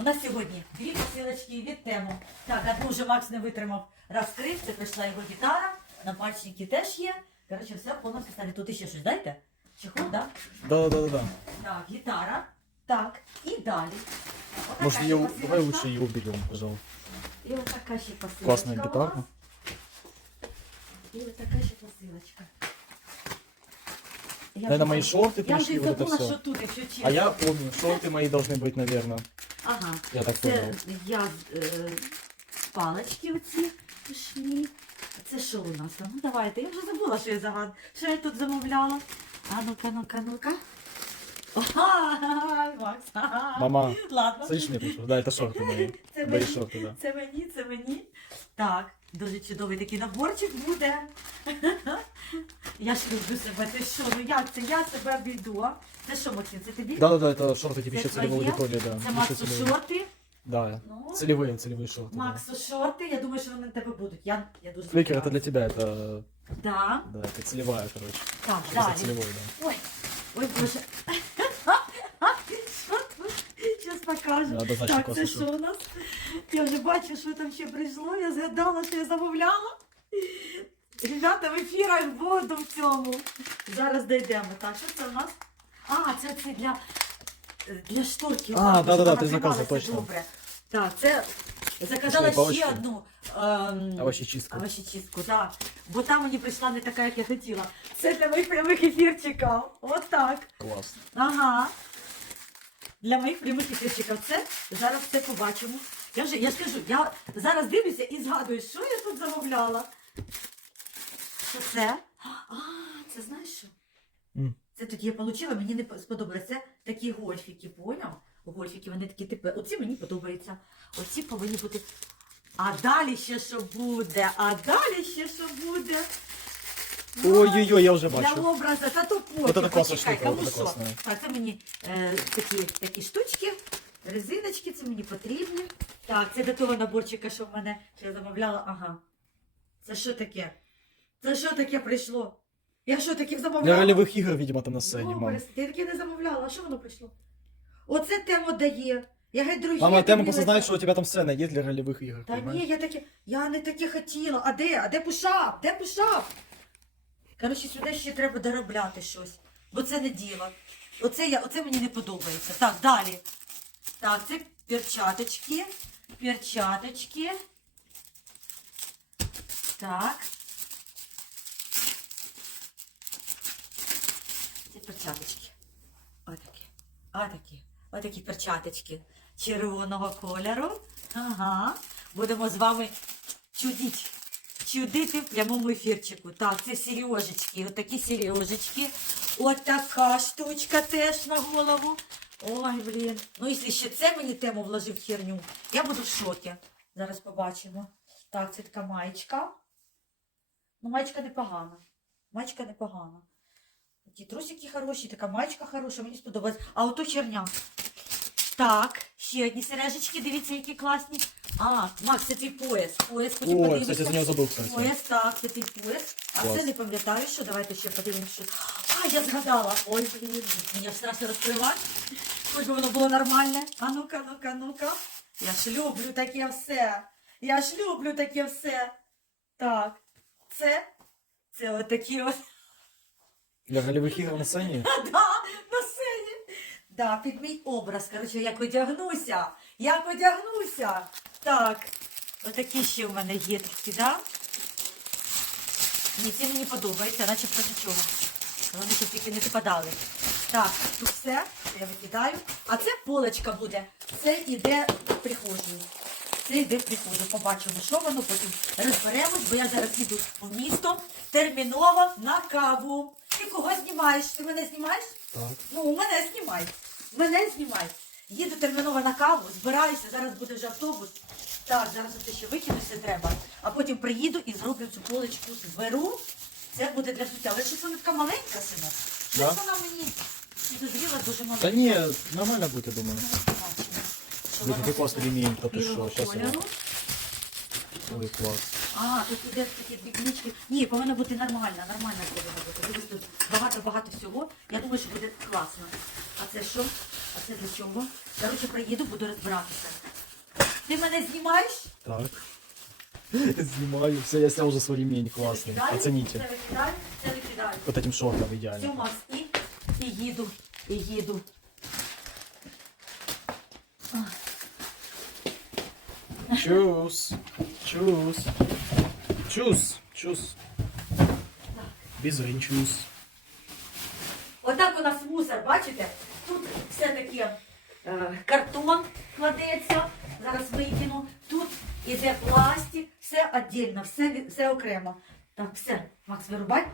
У нас сьогодні дві посилочки від тему. Так, одну вже Макс не витримав, розкрив, це прийшла його гітара, напальчики теж є. Коротше, все повністю стане. Тут іще щось дайте? Чехол, да? Да, да, да, да. Так, гітара. Так, і далі. Отака Может, ще ее, посилочка. давай лучше ее уберем, пожалуйста. І ось така ще посилочка. Классная у нас. гитара. І ось така ще посилочка. Я Наверное, вже мои забула- шорты Я вже пришли, й вот это забула, що все. тут, якщо чесно. А я помню, шорты мои должны быть, наверное. Ага. Я так Це понял. я е, палочки оці пішли. А це що у нас? Ну давайте, я вже забула, що я загад... Що я тут замовляла. А ну-ка, ну-ка, ну-ка. Ага, Макс. ага. Мама, Ладно. слышишь мне пришел? Да, это шорты мои. Це Мои мені, шорты, да. це мені, це мені. Так, дуже чудовий такий наборчик буде. Я ж люблю себе. Ти що? Ну як це? Я себе обійду. а? Це що, Максим, це тобі? Да, да, да, это шорты типа Це еще целевой твоє? аудитории, да. Це Еще Максу целевые. шорти. Да, Ну, целевые, целевые шорты. да. Максу шорти. Я думаю, що вони на тебе будуть. Я, я дуже Фликер это сподіваюся. для тебя, это, Да. да, это целевая, короче. Так, Это далі. целевой, да. Ой, ой, боже. Що тут? Щас покажу. Да, однозначно Так, це класно, що що. у нас? Я вже бачу, що там ще прийшло. Я згадала, що я замовляла. Ребята, в ефірах воду в цьому. Зараз дійдемо. Так, що це у нас? А, це, це для, для шторки. А, Так, да-да-да, ти вона точно. Добре. Так, це заказала Пішли, ще одну. ем, Овощечистка. Овощечистку, да. Бо там мені прийшла не така, як я хотіла. Це для моїх прямих ефірчиків. От так. Класс. Ага. Для моїх прямих ефірчиків. Це зараз все побачимо. Я вже я ж кажу, я зараз дивлюся і згадую, що я тут замовляла. Що це? А, це знаєш що? Це тоді я отримала, мені не сподобалося. Це такі гольфіки, поняв? Гольфіки, вони такі типу. Оці мені подобаються. Оці повинні бути. А далі ще що буде? А далі ще що буде? Ой-ой-ой, я Для бачу. образу, та то потім. Вот это классная Почекай, кому що? Так, це мені е, такі, такі штучки, резиночки, це мені потрібні. Так, це до того наборчика, що в мене, що я замовляла. Ага. Це що таке? Це що таке прийшло? Я що таке Для замовляла? ролевых игр, видимо, там на мам. Борис, Я таке не замовляла, а що воно прийшло? Оце тему дає. Я геть другі. Мама, тема просто знает, что у тебя там сцена есть для ролевых игр, Та ні, я таке, я не таке хотіла. А де? А де пушап? Де пушап? Коротше, сюди ще треба доробляти щось. Бо це не діло. Оце, я, оце мені не подобається. Так, далі. Так, це перчаточки. Перчаточки. Так. Перчаточки. Отакі. Отакі. Отакі перчаточки червоного кольору. Ага. Будемо з вами чудити. Чудити в прямому ефірчику. Так, це сережечки. Отакі сережечки. От така штучка теж на голову. Ой, блін. Ну, якщо ще це мені тему вложив херню, я буду в шокі. Зараз побачимо. Так, це така маєчка. Ну, маєчка непогана. Маєчка непогана. Ті трусики хороші, така маєчка хороша, мені сподобалось. А ото черня. Так, ще одні сережечки, дивіться, які класні. А, Макс, це твій пояс. Пояс, потім Ой, подивишся. кстати, за него забыл, кстати. Пояс, так, це твій пояс. А Клас. це не пам'ятаю, що давайте ще подивимося. А, я згадала. Ой, блін, мені ж страшно розкривати. Хоч би воно було нормальне. А ну-ка, ну-ка, ну-ка. Я ж люблю таке все. Я ж люблю таке все. Так, це, це отакі от. Для ролевых игр на сцене? Да, на сцені. Да, під мій образ. Коротше, як одягнуся. Як одягнуся. Так. Отакі ще в мене є такі, да? Ні, ці мені подобаються, начебто нічого. Вони тут тільки не спадали. Так, тут все, я викидаю. А це полочка буде. Це йде в прихожу. Це йде в прихожу. Побачимо, що воно, потім розберемось, бо я зараз їду в місто терміново на каву. Ти кого знімаєш? Ти мене знімаєш? Так. Ну, мене знімай. Мене знімай. Їду терміново на каву, збираюся, зараз буде вже автобус. Так, зараз це ще викинути треба. А потім приїду і зроблю цю поличку, зберу. Це буде для суття. Але щось вона така маленька, синок. Да? Щось вона мені підозріла дуже маленька. Да не, нормально будет, я думаю. Побачимо, що Блин, вона білого что, кольору. Ой, класс. А, тут іде такі дрібнички. Ні, повинна бути нормальна, нормальна повинна бути. Дивись, тут багато-багато всього. Я думаю, що буде класно. А це що? А це для чого? Коротше, приїду, буду розбиратися. Ти мене знімаєш? Так. Снимаю. Все, я снял уже свой ремень Це классный. викидаю, Оцените. Це викидаю, це викидаю. Вот этим шортом Все, идеально. Макс, і, і їду, і їду. Чус. Чус. Чус. Чус. Бизонь чус. Отак у нас мусор, бачите? Тут все таке е, картон кладеться, зараз викину. Тут іде пластик, все віддільно, все, все окремо. Так, все, Макс, вирубай.